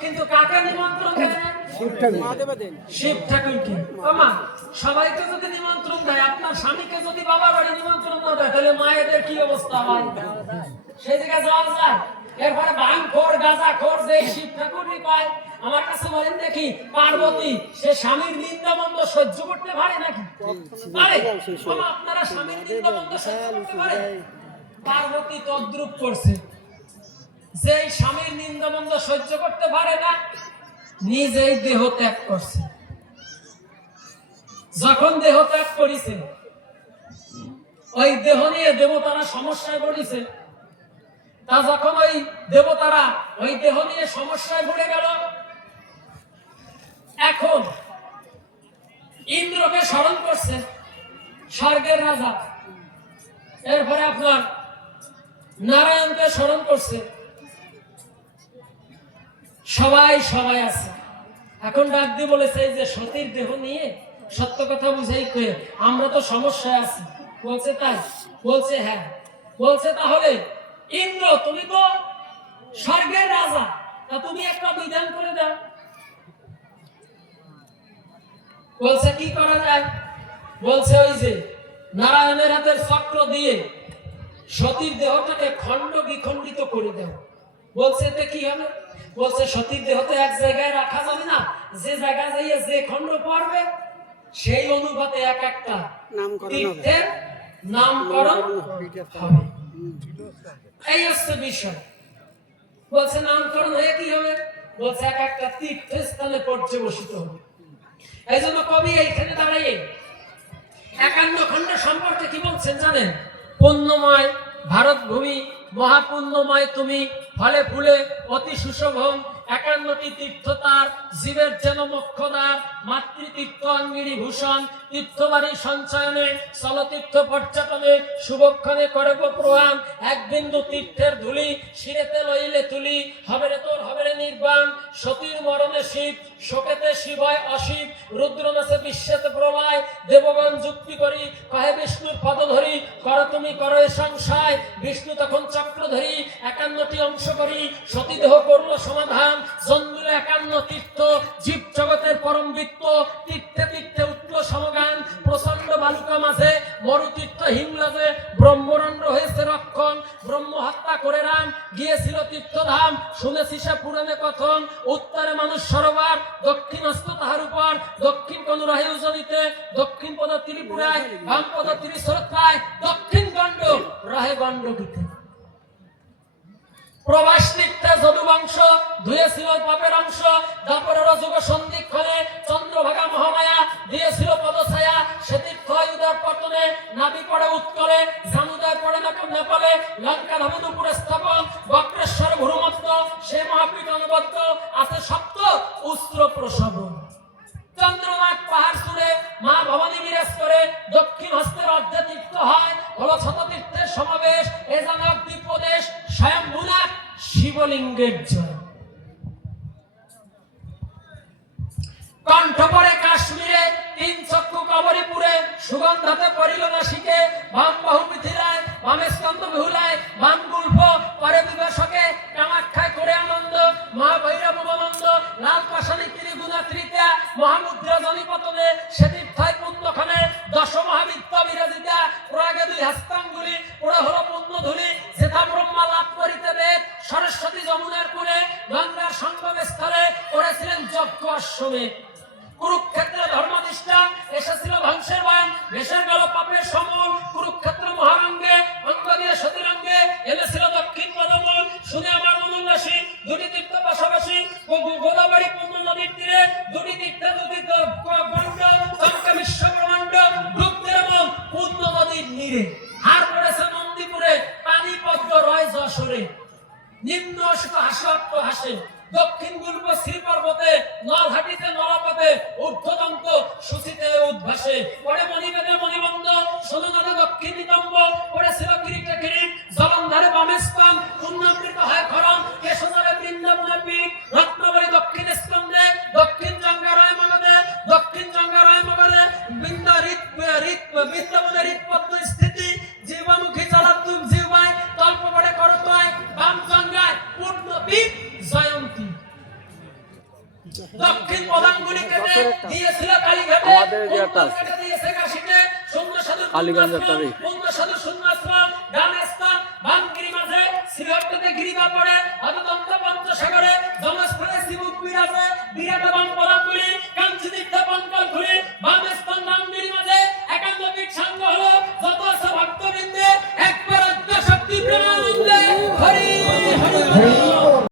কিন্তু কাকে নিমন্ত্রণ দেয় না? শিব ঠাকুরকে। মা সবাইকে যদি নিমন্ত্রণ দেয়, আপনার স্বামীকে যদি বাবার বাড়ি নিমন্ত্রণ না দেয়, তাহলে মায়েদের কি অবস্থা হয়? সেই জায়গায় যাওয়া যায়? এরপরে ভাঙ খোর গাঁজা খোর যে শিব ঠাকুরই পায়। আমার কাছে বলেন দেখি, পার্বতী সে স্বামীর নিন্দামন্দ সহ্য করতে পারে নাকি? পারে? আপনারা স্বামীর নিন্দামন্দ সহ্য করতে পারে? পার্বতী তদ্রূপ করছে, যে স্বামীর নিন্দামন্দ সহ্য করতে পারে না, নিজেই দেহ ত্যাগ করছে। যখন দেহ ত্যাগ করেছে, ওই দেহ নিয়ে দেবতারা সমস্যায় পড়েছে। তা যখন ওই দেবতারা ওই দেহ নিয়ে সমস্যায় পড়ে গেল, এখন ইন্দ্রকে স্মরণ করছে, স্বর্গের রাজা। এরপরে আপনার নারায়ণকে স্মরণ করছে। সবাই সবাই আছে। এখন ডাক দিয়ে বলেছে যে সতীর দেহ নিয়ে সত্য কথা বুঝাই কয়ে আমরা তো সমস্যায় আছি। বলছে তাই? বলছে হ্যাঁ। বলছে তাহলে ইন্দ্র তুমি তো স্বর্গের রাজা, তা তুমি একটা বিধান করে দাও। বলছে কি করা যায়? বলছে ওই যে নারায়ণের হাতের চক্র দিয়ে সতীর দেহটাকে খণ্ড বিখণ্ডিত করে দাও। বলছে এতে কি হবে? বলছে সতীর দেহ তো এক জায়গায় রাখা যাবে না, যে জায়গায় যাইয়ে যে খণ্ড পড়বে সেই অনুপাতে এক একটা তীর্থের নামকরণ হবে। এই হচ্ছে বিষয়। বলছে নামকরণ হয়ে কি হবে? বলছে এক একটা তীর্থস্থানে পর্যবসিত হবে। এই জন্য কবি এইখানে দাঁড়িয়ে 51 খণ্ড সম্পর্কে কি বলছেন জানেন? পুণ্যময় ভারত ভূমি মহাপুণ্যময় তুমি, ফলে ফুলে অতি সুশোভম। 51টি তীর্থ তার, জীবের যেন মোক্ষদ্বার। মাতৃতীর্থ অঙ্গিনী ভূষণ, তীর্থবাড়ি সঞ্চয়নে, চলতীর্থ পর্যটনে, শুভক্ষণে করব প্রণাম। এক বিন্দু তীর্থের ধুলি, শিরেতে লইলে তুলি, হবে রে তোর হবে রে নির্বাণ। সতীর মরণে শিব, শোকেতে শিবয় অশিব, রুদ্র নাচে বিশ্বেতে প্রলয়। দেবগণ যুক্তি করি, কহে বিষ্ণুর পদ ধরি, কর তুমি করো এ সংশয়। বিষ্ণু তখন চক্র ধরি, 51টি অংশ করি, সতী দেহ করল সমাধান। জন্মিল 51 তীর্থ, জীব জগতের পরম বৃত্ত। তীর্থে তীর্থে উঠল সমগান, প্রচন্ড বালুকা মাঝে মরুতীর্থ হিমলাজে। ব্রহ্মরণ্ড হয়েছে রক্ষণ, ব্রহ্ম হত্যা করে রাম, গিয়েছিল তীর্থধাম। শুনেছি সে পুরাণে কথন, উত্তরে মানুষ সরোবর, দক্ষিণ হস্ত তাহার উপর। দক্ষিণ কোন রাহে উজনিতে, দক্ষিণ পদ ত্রিপুরায়, বাম পদ ত্রিশোত্রায়, দক্ষিণ গণ্ড রাহে গণ্ডকিতে। প্রবাস লিখতে যদুবংশ, ধুয়েছিল পাপের অংশ। দাপরের যুগ সন্ধিক্ষণে, চন্দ্রভাগা মহামায়া দিয়েছিল পদছায়া। সেতীর্থ উদর পতনে, নাবি পড়ে উৎকলে, জানুদয় পড়ে নেপালে। লঙ্কা ধামন উপরে স্থাপন, বক্রেশ্বর ভূমত্ত, সে মহাপীঠ অনুবদ্ধ। আছে সপ্ত উস্ত্র প্রসবন। চন্দ্রনাথ পাহাড় চূড়ে মা ভবানী বিরাজ করে, দক্ষিণ হস্তের অর্ধে তীর্থ হয়, হল শততীর্থের সমাবেশ। এ জানক দ্বীপদেশ, স্বয়ম্ভূনাথ শিবলিঙ্গের জয়। কণ্ঠ পড়ে কাশ্মীরে, 3 চক্ষু কবরীপুরে। সুগন্ধাতে পড়িল নাসিকে, বাম বাহু মিথিলায়, বামে স্কন্ধ বিহুলায়। বাম গুল্ফ পরে বিবেশকে, কামাখ্যায় করে আনন্দ। মহাভৈরব উমানন্দ, লাল পাশানি ত্রিগুণা তৃতীয়া। মহামুদ্রা জনিপতনে, সেতীর্থায় পুণ্যক্ষণে। 10 মহাবিদ্য বিরাজিতা, প্রয়াগে 2 হস্তাঙ্গুলি। ওরা হলো পুণ্যধুলি, যেথা ব্রহ্মা লাভ করিতে বেদ। সরস্বতী যমুনার কূলে, গঙ্গার সঙ্গম স্থলে করেছিলেন যজ্ঞ অশ্বমেধ। কুরুক্ষেত্রে ধর্মনিষ্ঠা, এসেছিল ধ্বংসের বান। ভেসে গেল পাপের সমূল, কুরুক্ষেত্র মহারঙ্গে। অঙ্গ দিয়ে সতীরঙ্গে, এনেছিল দক্ষিণ পদমূল। শুনে আমার মনুল্লাসী, 2টি তীর্থ পাশাপাশি। গোদাবরী পূর্ণ নদীর তীরে, 2টি তীর্থে 2টি গণ্ড। চমকে বিশ্ব ব্রহ্মাণ্ড, রুদ্রের মন পূর্ণ নদীর নীরে। হার পড়েছে নন্দীপুরে, পানি পদ্ম রয় যশোরে। নিম্ন হাসত হাসে, দক্ষিণ পূর্ব শ্রী পর্বতে। নলহাটিতে নরপথে, ঊর্ধ্বদন্ত সুচিতে উদ্ভাসে। পরে মণিবেদে মণিবন্ধ, সোননদে দক্ষিণ নিতম্ব। পড়েছিল কিরিটে কিরিট, জলন্ধারে বামে স্তন। পুণ্যামৃত হয় খরম, কেশধারে বৃন্দাবনে পীঠ। রত্নবলী দক্ষিণ স্কন্ধে, দক্ষিণ জঙ্গারয় মগধে। দক্ষিণ জঙ্গারয় মগধে, বৃন্দাবনে হৃৎপদ্ম স্থিতি। জীবামুখী জলাদ্যুপ জিহ্বায়, তল্প পড়ে করতোয়। বাম জঙ্গায় পূর্ণ পীঠ জয়ন্তী। দক্ষিণ প্রধানগুলি কেটে দিয়েছিল কালীঘাটে, আমাদের যে একটা কেটে দিয়েছে কাশীতে, সৈন্য সাধু কালীগঞ্জের তারিখ